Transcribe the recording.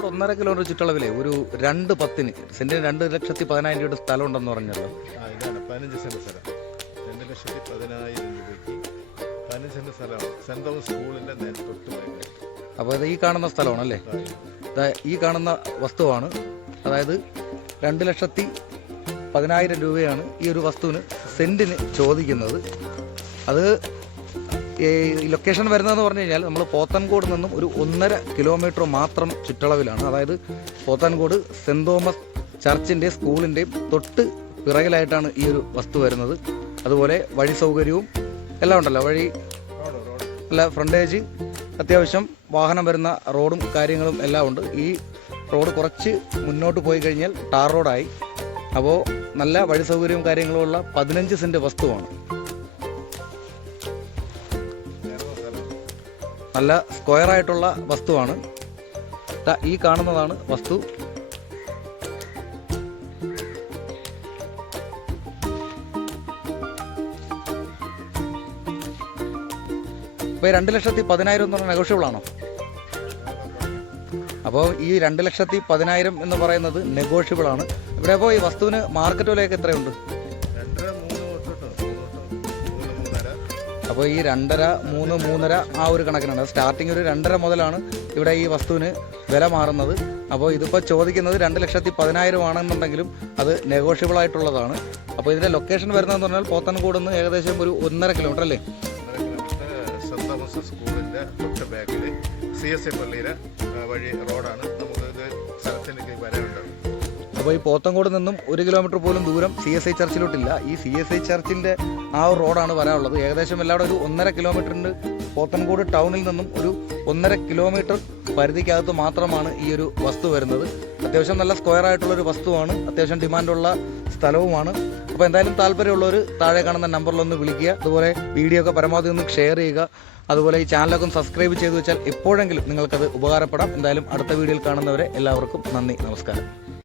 ഇവിടെ ഒന്നര കിലോമീറ്റർ ചുറ്റളവിലെ ഒരു രണ്ട് പത്തിന് സെന്റിന് രണ്ട് ലക്ഷത്തി പതിനായിരം രൂപയുടെ സ്ഥലം ഉണ്ടെന്ന് പറഞ്ഞല്ലോ. അപ്പൊ ഇതാണ് പതിനഞ്ച് സെന്റ് സ്ഥലം. രണ്ട് ലക്ഷത്തി പതിനായിരം രൂപയ്ക്ക് പതിനഞ്ച് സെന്റ് സ്ഥലമാണ്. തോമസ് നേരെ തൊട്ട്. അപ്പോൾ ഇത് ഈ കാണുന്ന സ്ഥലമാണല്ലേ? ഈ കാണുന്ന വസ്തുവാണ്. അതായത് രണ്ട് ലക്ഷത്തി പതിനായിരം രൂപയാണ് ഈ ഒരു വസ്തുവിന് സെന്റിന് ചോദിക്കുന്നത്. അത് ലൊക്കേഷൻ വരുന്നതെന്ന് പറഞ്ഞു കഴിഞ്ഞാൽ നമ്മൾ പോത്തൻകോട് നിന്നും ഒരു ഒന്നര കിലോമീറ്റർ മാത്രം ചുറ്റളവിലാണ്. അതായത് പോത്തൻകോട് സെന്റ് തോമസ് ചർച്ചിന്റെ സ്കൂളിന്റെയും തൊട്ട് പിറകിലായിട്ടാണ് ഈ ഒരു വസ്തു വരുന്നത്. അതുപോലെ വഴി സൗകര്യവും എല്ലാം ഉണ്ടല്ലോ. വഴി അല്ല ഫ്രണ്ടേജ് അത്യാവശ്യം വാഹനം വരുന്ന റോഡും കാര്യങ്ങളും എല്ലാം ഉണ്ട്. ഈ റോഡ് കുറച്ച് മുന്നോട്ട് പോയി കഴിഞ്ഞാൽ ടാർ റോഡായി. അപ്പോൾ നല്ല വഴി സൗകര്യവും കാര്യങ്ങളും ഉള്ള പതിനഞ്ച് സെന്റ് വസ്തുവാണ്. നല്ല സ്ക്വയർ ആയിട്ടുള്ള വസ്തുവാണ്. ഈ കാണുന്നതാണ് വസ്തു. ഇപ്പോൾ ഈ രണ്ട് ലക്ഷത്തി പതിനായിരം എന്ന് പറഞ്ഞാൽ നെഗോഷ്യബിൾ ആണോ? അപ്പോൾ ഈ രണ്ട് ലക്ഷത്തി പതിനായിരം എന്ന് പറയുന്നത് നെഗോഷ്യബിൾ ആണ്. ഇവിടെ അപ്പോൾ ഈ വസ്തുവിന് മാർക്കറ്റ് വിലയൊക്കെ എത്രയുണ്ട്? അപ്പോൾ ഈ രണ്ടര മൂന്ന് മൂന്നര ആ ഒരു കണക്കിനാണ് സ്റ്റാർട്ടിങ് ഒരു രണ്ടര മുതലാണ് ഇവിടെ ഈ വസ്തുവിന് വില മാറുന്നത്. അപ്പോൾ ഇതിപ്പോൾ ചോദിക്കുന്നത് രണ്ട് ലക്ഷത്തി പതിനായിരം ആണെന്നുണ്ടെങ്കിലും അത് നെഗോഷ്യബിൾ ആയിട്ടുള്ളതാണ്. അപ്പോൾ ഇതിന്റെ ലൊക്കേഷൻ വരുന്നതെന്ന് പറഞ്ഞാൽ പോത്തൻകൂട് നിന്ന് ഏകദേശം ഒരു ഒന്നര കിലോമീറ്റർ അല്ലേ? സി എസ് എ പള്ളിയിലെ വഴി റോഡാണ്. നമുക്ക് സ്ഥലത്തിലേക്ക് വരാനുണ്ട് അപ്പോൾ ഈ പോത്തങ്കോട് നിന്നും ഒരു കിലോമീറ്റർ പോലും ദൂരം സി എസ് ഐ ചർച്ചിലോട്ടില്ല. ഈ സി എസ് ഐ ചർച്ചിന്റെ ആ ഒരു റോഡാണ് വരാനുള്ളത് ഏകദേശം എല്ലാവരും ഒരു ഒന്നര കിലോമീറ്ററിന്റെ പോത്തൻകോട് ടൗണിൽ നിന്നും ഒരു ഒന്നര കിലോമീറ്റർ പരിധിക്കകത്ത് മാത്രമാണ് ഈ ഒരു വസ്തു വരുന്നത്. അത്യാവശ്യം നല്ല സ്ക്വയർ ആയിട്ടുള്ളൊരു വസ്തുവാണ്. അത്യാവശ്യം ഡിമാൻഡുള്ള സ്ഥലവുമാണ്. അപ്പോൾ എന്തായാലും താല്പര്യമുള്ളവർ താഴെ കാണുന്ന നമ്പറിലൊന്ന് വിളിക്കുക. അതുപോലെ വീഡിയോ ഒക്കെ പരമാവധി ഒന്ന് ഷെയർ ചെയ്യുക. അതുപോലെ ഈ ചാനലൊക്കെ ഒന്ന് സബ്സ്ക്രൈബ് ചെയ്തു വെച്ചാൽ എപ്പോഴെങ്കിലും നിങ്ങൾക്കത് ഉപകാരപ്പെടാം. എന്തായാലും അടുത്ത വീഡിയോയിൽ കാണുന്നവരെ എല്ലാവർക്കും നന്ദി നമസ്കാരം.